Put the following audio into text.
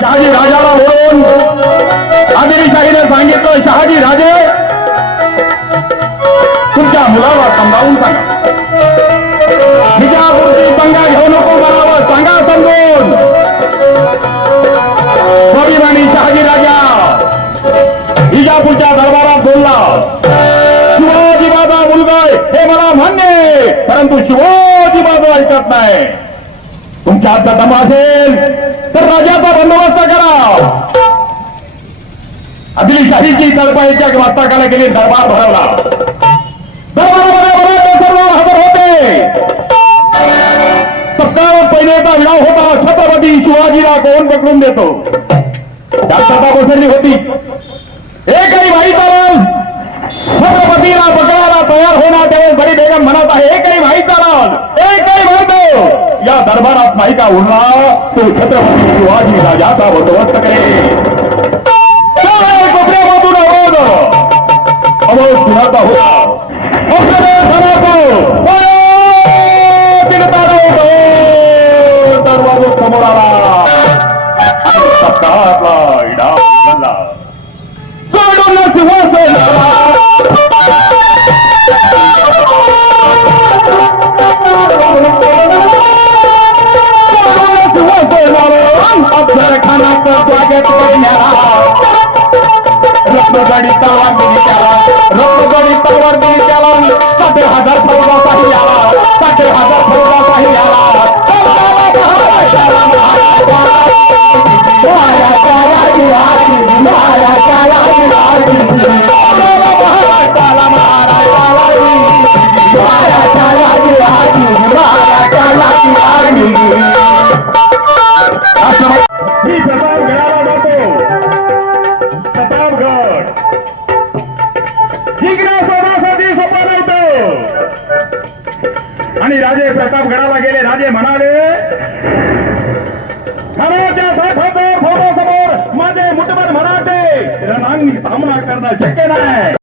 शहाजी राजाला बोलून आदिलशाहीने सांगितलं शहाजी राजे। तुमच्या मुलाला समजावून सांगा विजापूरची पंगा घेऊ नको म्हणावं सांगा समजून स्वाभिमानी शहाजी राजा। विजापूरच्या दरबारात बोलला शिवाजी माझा मुलगा हे मला मान्य, परंतु शिवाजी माझं ऐकत नाही तुमच्या हातचा दम असेल तर राजाचा बंदोबस्त करा आदिलशाहीची तळपाईच्या वार्ताकाला गेली दरबार भरवला दरबारामध्ये सर्व हजर होते सत्कार पहिलेचा विडाव होता छत्रपती शिवाजीला कोण पकडून देतो शांतता कोसळली होती एकही माहीत चालल छत्रपतीला पकडायला तयार होणार त्यावेळेस बडी बेगम म्हणत आहे एकही माहीत एकही माहित या दरबारात नाही का उरला तो छत्रपती शिवाजी राजाचा बंदोबस्त करे चार कोपऱ्यामधून आवाज आवाज सुनाता होता. आपल्याला दरवाजा समोर आला. स्वागत करण्याला रत्नगडी तलवार दिली त्याला रत्नगडी तलवार दिली त्याला साठे हज़ार फौजाचाही आला साठे हज़ार फौजाचाही आला ही जिंकण्या सोपा नव्हतं. आणि राजे प्रतापगडाला गेले. राजे म्हणाले खराच्या साठाचा फोडासमोर माझे मुठभर मराठे. रणांनी सामना करणं शक्य नाही.